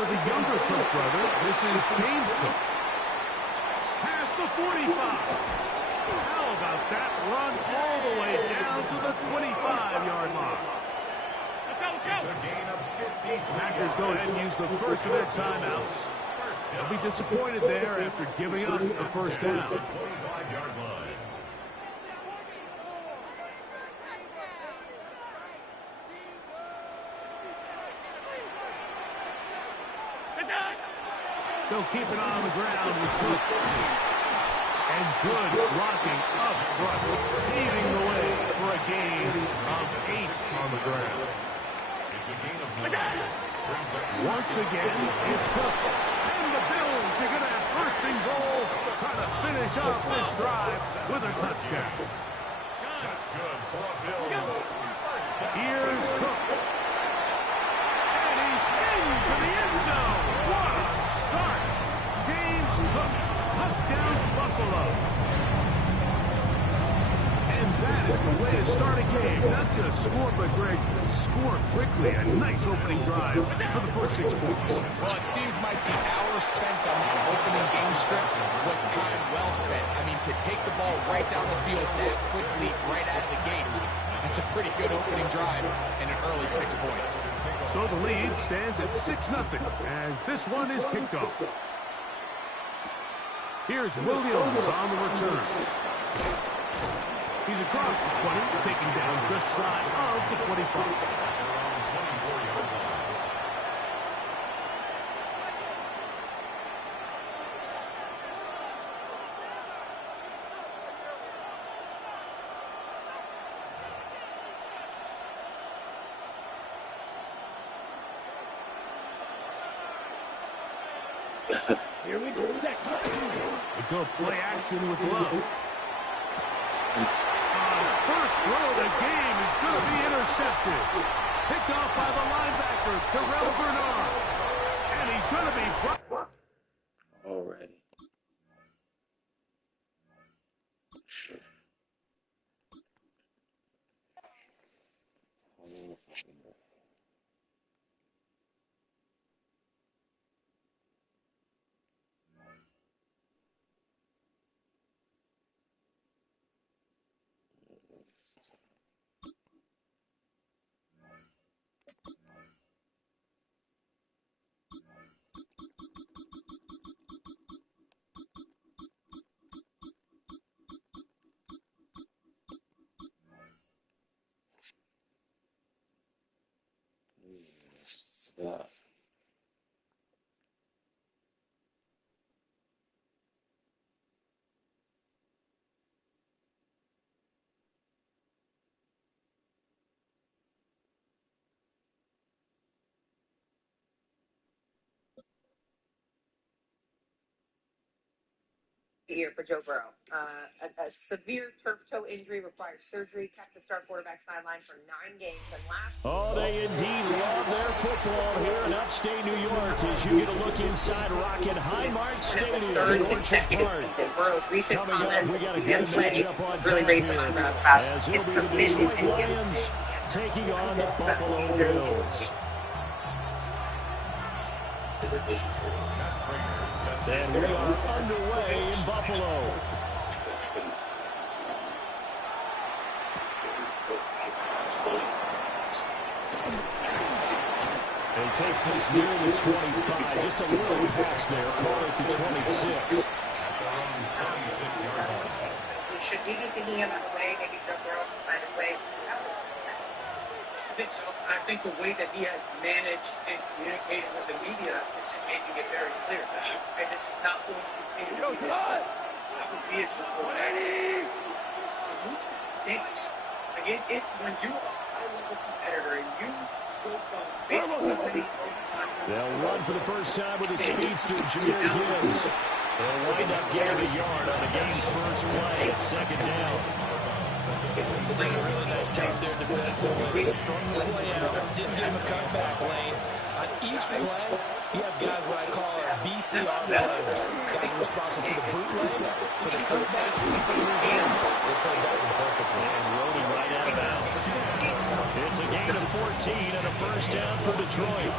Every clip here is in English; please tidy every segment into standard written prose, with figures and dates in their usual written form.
for the younger Cook brother. This is James Cook. Past the 45. How about that run all the way down to the 25-yard line? It's a gain of 50. Packers go ahead and use the first of their timeouts. They'll be disappointed there after giving up the first down. 25-yard line. They'll keep it on the ground with Cook. And good blocking up front, paving the way for a gain of 8 on the ground. It's a gain of 1. Once again, it's Cook. And the Bills are going to have first and goal, trying to finish off this drive with a touchdown. That's good for the Bills. Here's Cook. And he's into the end zone. What a start. James Cook, touchdown Buffalo. And that is the way to start a game. Not just score, but Greg, score quickly. A nice opening drive for the first 6 points. Well, it seems like the hour spent on that opening game script was time well spent. I mean, to take the ball right down the field that quickly, right out of the gates, that's a pretty good opening drive and an early 6 points. So the lead stands at 6-0 as this one is kicked off. Here's Williams on the return. He's across the 20, taking down just shy of the 25. Here we go. We go play action with Luch. First throw of the game is going to be intercepted. Picked off by the linebacker, Terrell Bernard. And he's going to be... Already. Yeah. Here for Joe Burrow. A severe turf toe injury required surgery, kept the star quarterback sidelined for 9 games. And last they indeed love their football here in upstate New York as you get a look inside Rocket Highmark Stadium. The third consecutive season. Burrow's recent comments at the end play really raised some eyebrows about his commitment and Lions taking on the Buffalo Bills. And we are underway in Buffalo. And he takes this near the 25, just a little pass there, call it the 26. Should we be thinking about a way, maybe Joe Burrow should find a way I think so. I think the way that he has managed and communicated with the media is making it very clear that this is not going to continue to be this way. That would be his report. The losing stinks. Like when you're a high-level competitor and you go from basically winning overtime. They'll run for the first time with the speedster, Jahmyr Gibbs. They'll wind up getting a yard on the game's first play at second down. They did a really nice job there defensively. They strung the play out, didn't give him a cutback lane. On each play, you have guys what I call BCR players. Guys responsible for the bootleg, for the cutbacks, and for the reverse. They played that one perfectly. And rolling right out of bounds. It's a gain of 14 and a first down for Detroit.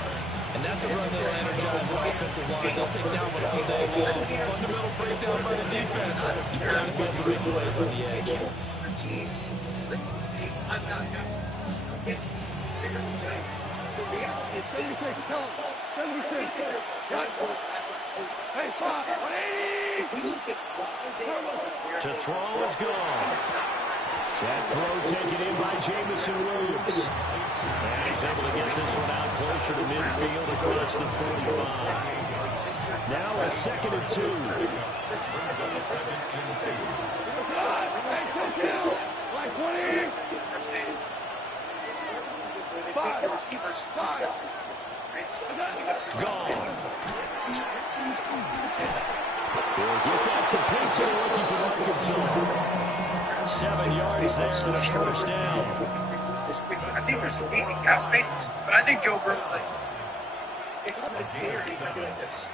And that's a run that'll energize an offensive line. They'll take that one all day long. Fundamental breakdown by the defense. You've got to be able to make plays on the edge. Teams, listen to me. I'm not happy. I'm getting bigger than life. The reality is this. If we look at to throw is gone. That throw taken in by Jamison Williams. And he's able to get this one out closer to midfield across the 45. Now a 2nd and 2. Gone. We'll get that complete to the rookie from Arkansas. 7 yards there and a first down. I think there's some decent cap space, but I think Joe Burrow's like, pick up this here and he's going to be like this.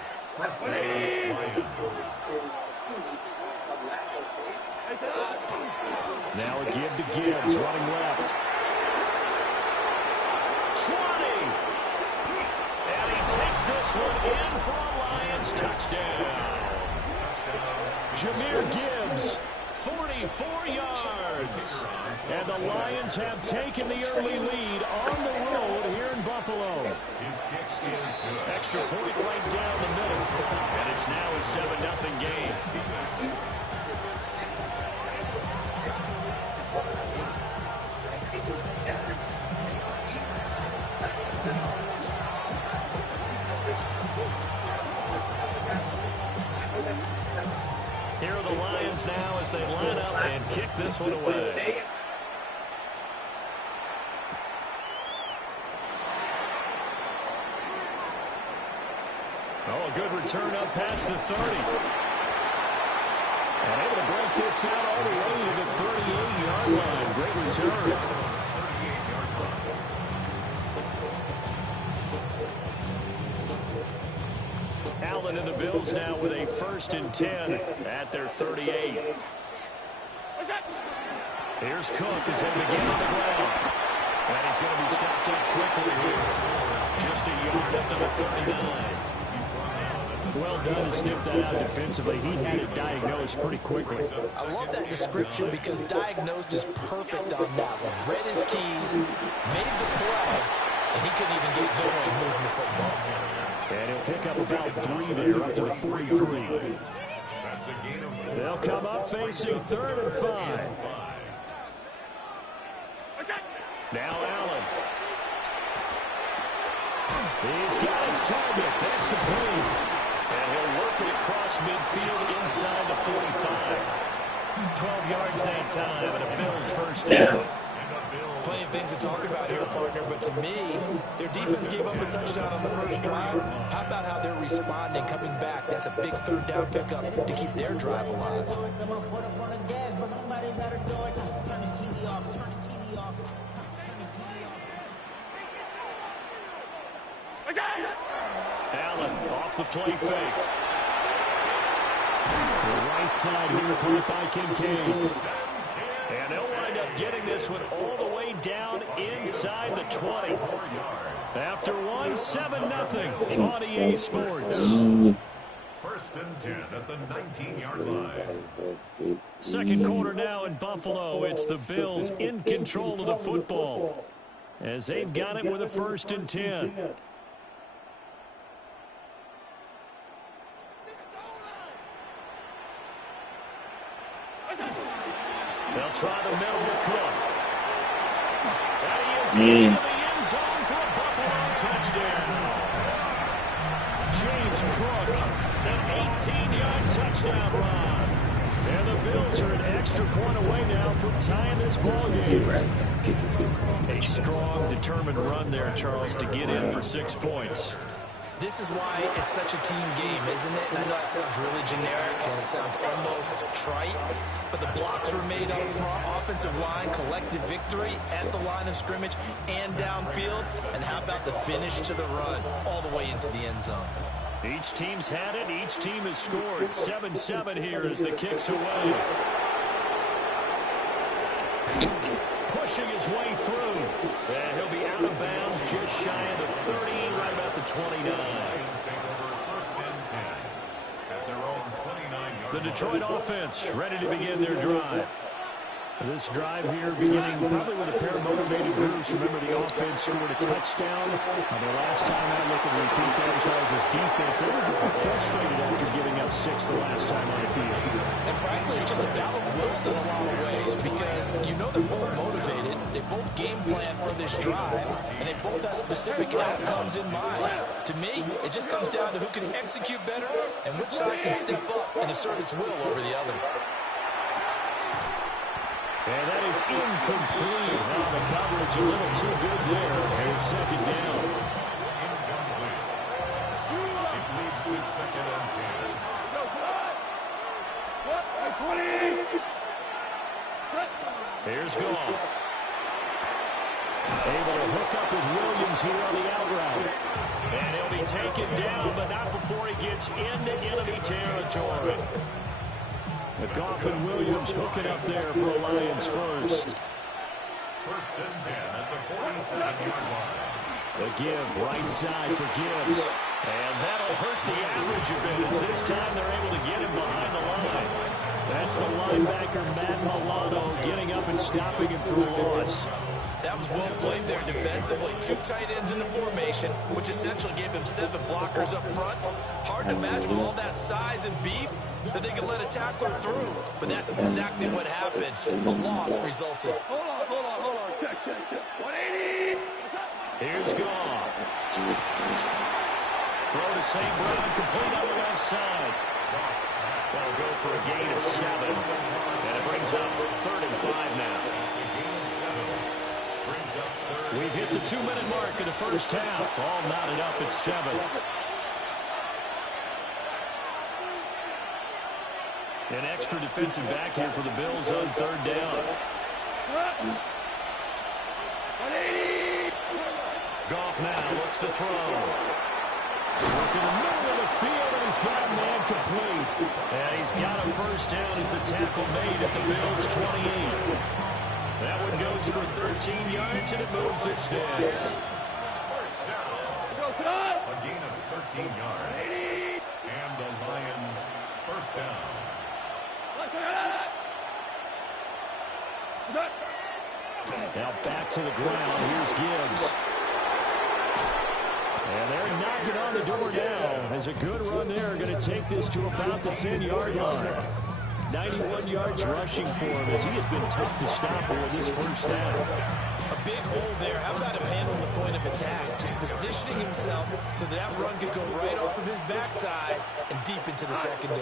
Now a give to Gibbs, running left. 20! And he takes this one in for a Lions touchdown. Jahmyr Gibbs, 44 yards. And the Lions have taken the early lead on the road here in Buffalo. Extra point right down the middle. And it's now a 7-0 game. Here are the Lions now as they line up and kick this one away. Oh, a good return up past the 30. And able to break this out all the way to the 38-yard line. Great return. Allen and the Bills now with a 1st and 10 at their 38. Here's Cook as they begin on the ground. And he's going to be stopped up quickly here. Just a yard up to the 39. Well done to sniff that out defensively. He had it diagnosed pretty quickly. I love that description because diagnosed is perfect on that one. Read his keys, made the play, and he couldn't even get going moving the football. And he'll pick up about 3 there, up to the 43. They'll come up facing 3rd and 5. Now Allen. He's got his target. That's complete. And he'll work it across midfield inside the 45. 12 yards that time, and a Bills 1st down. Plenty of things to talk about here, partner, but to me, their defense gave up a touchdown on the first drive. How about how they're responding, coming back? That's a big 3rd down pickup to keep their drive alive. Allen off the play fake. The right side here caught by Kincaid. And they'll wind up getting this one all the way down inside the 20. After 7-0 on EA Sports. 1st and 10 at the 19-yard line. 2nd quarter now in Buffalo. It's the Bills in control of the football as they've got it with a 1st and 10. They'll try the middle with Cook. And he is into the end zone for a Buffalo touchdown. James Cook, an 18-yard touchdown run. And the Bills are an extra point away now from tying this ballgame. A strong, determined run there, Charles, to get in for 6 points. This is why it's such a team game, isn't it? And I know that sounds really generic and it sounds almost trite, but the blocks were made up front, offensive line, collective victory at the line of scrimmage and downfield. And how about the finish to the run all the way into the end zone? Each team's had it. Each team has scored. 7-7 here as the kick's away. pushing his way through. And he'll be out of bounds just shy of the 30, right about the 29. The Detroit offense ready to begin their drive. This drive here beginning probably with a pair of motivated groups. Remember, the offense scored a touchdown. The last time I look at the repeat there, Charles' defense, they were very frustrated after giving up 6 the last time on the field. And frankly, it's just a battle of wills in a lot of ways because you know they're both motivated. They both game plan for this drive, and they both have specific outcomes in mind. To me, it just comes down to who can execute better and which side can step up and assert its will over the other. And that is incomplete. Now the coverage a little too good there. And it's second down. It leads to second and 10. Here's Goff. Able to hook up with Williams here on the out route. And he'll be taken down, but not before he gets into enemy territory. Goff and Williams hooking up there for a Lions first. First and 10 at the 47-yard line. The give, right side for Gibbs. And that'll hurt the average a bit as this time they're able to get him behind the line. That's the linebacker, Madden Luch, getting up and stopping him for a loss. That was well played there defensively. 2 tight ends in the formation, which essentially gave him 7 blockers up front. Hard to imagine with all that size and beef that they could let a tackler through. But that's exactly what happened. A loss resulted. Hold on. Check. 180. Here's Goff. Throw to St. Brown, complete on the left side. That'll go for a gain of 7. And it brings up 3rd and 5 now. We've hit the 2-minute mark of the first half. All knotted up at 7. An extra defensive back here for the Bills on 3rd down. Goff now looks to throw. Working the middle of the field, and he's got a man complete. And he's got a first down as the tackle made at the Bills' 28. That one goes for 13 yards, and it moves its sticks. First down. A gain of 13 yards. And the Lions first down. Now back to the ground. Here's Gibbs. And they're knocking on the door now. As a good run there, going to take this to about the 10-yard line. 91 yards rushing for him as he has been tough to stop here this first half. A big hole there. How about him handling the point of attack? Just positioning himself so that run could go right off of his backside and deep into the secondary.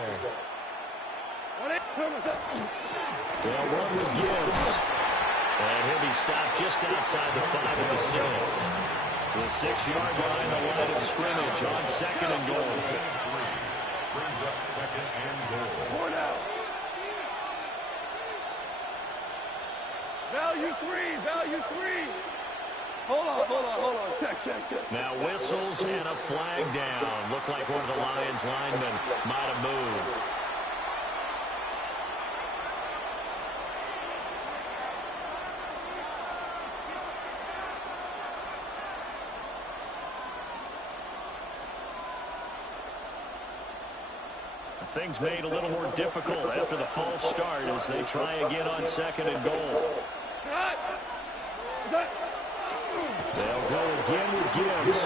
They'll run with Gibbs. And he'll be stopped just outside the 5 at the 6. The 6-yard line, the line of scrimmage on 2nd and goal. Brings up 2nd and goal. Value three. Hold on. Check. Now whistles and a flag down. Looked like one of the Lions linemen might have moved. Things made a little more difficult after the false start as they try again on 2nd and goal. They'll go again with Gibbs.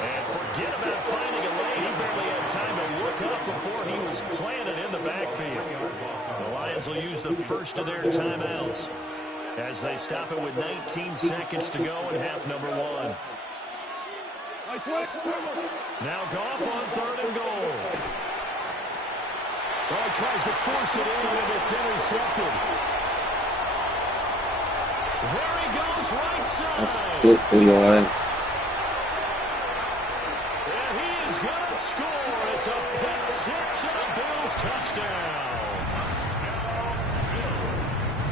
And forget about finding a lane. He barely had time to look up before he was planted in the backfield. The Lions will use the first of their timeouts as they stop it with 19 seconds to go in half number 1. Now Goff on 3rd and goal. Oh, he tries to force it in, and it's intercepted. There he goes, right side. That's good for you, Ryan. And he is going to score. It's a pick 6 and a Bills touchdown.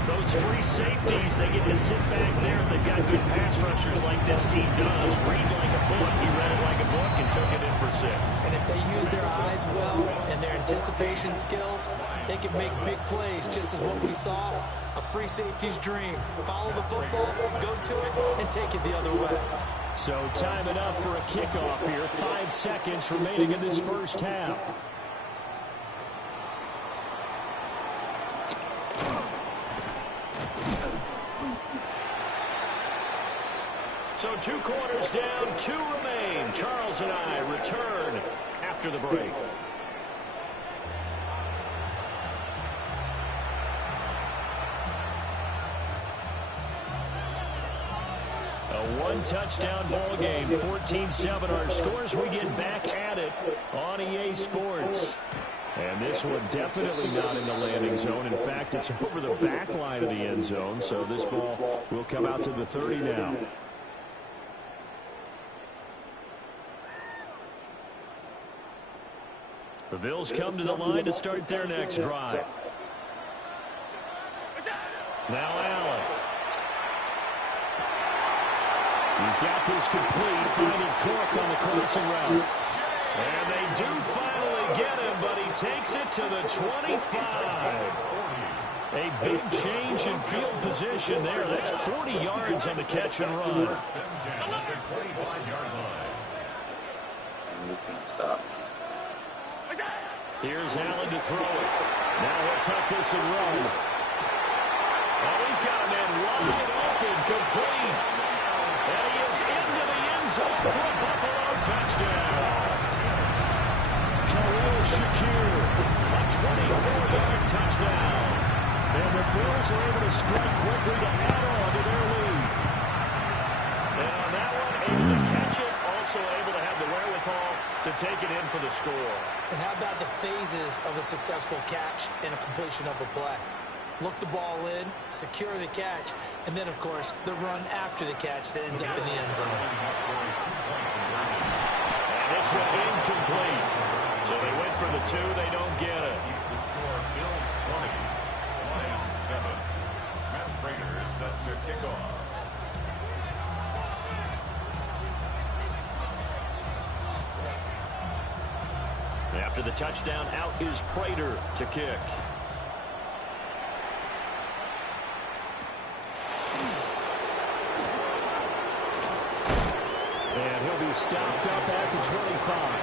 Those free safeties, they get to sit back there if they've got good pass rushers like this team does. Read like a book. He read it like a book and took it in for 6. And if they use their eyes well and they're anticipation skills, they can make big plays, just as what we saw, a free safety's dream. Follow the football, go to it, and take it the other way. So time enough for a kickoff here. 5 seconds remaining in this first half. So 2 quarters down, 2 remain. Charles and I return after the break. A 1-touchdown ball game, 14-7 our scores. We get back at it on EA Sports. And this one definitely not in the landing zone. In fact, it's over the back line of the end zone. So this ball will come out to the 30 now. The Bills come to the line to start their next drive. Now Allen. He's got this complete, finding Cook on the crossing route. And they do finally get him, but he takes it to the 25. A big change in field position there. That's 40 yards on the catch and run. Stop. Here's Allen to throw it. Now he'll tuck this and run. Oh, he's got a man wide open, complete. And he is into the end zone for a Buffalo touchdown. Khalil Shakir, a 24-yard touchdown. And the Bills are able to strike quickly to add on to their lead. And on that one, able to catch it, also able to have the wherewithal to take it in for the score. And how about the phases of a successful catch and a completion of a play? Look the ball in, secure the catch, and then, of course, the run after the catch that ends up in the end zone. And this one incomplete. So they went for the 2. They don't get it. The score, Bills 20, Lions 7. Matt Prater is set to kick off. After the touchdown, out is Prater to kick. And he'll be stopped up at the 25.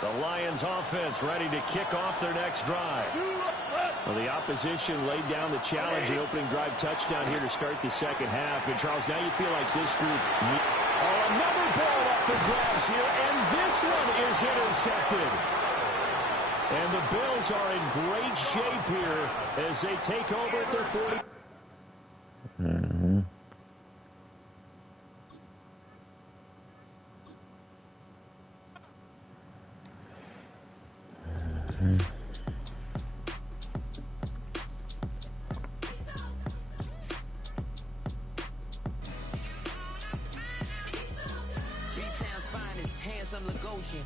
The Lions offense ready to kick off their next drive. Well, the opposition laid down the challenge, the opening drive touchdown here to start the second half. And, Charles, now you feel like this group... Oh, another ball up for grabs here, and this one is intercepted. And the Bills are in great shape here as they take over at their 40. B-Town's finest, handsome Lagosian.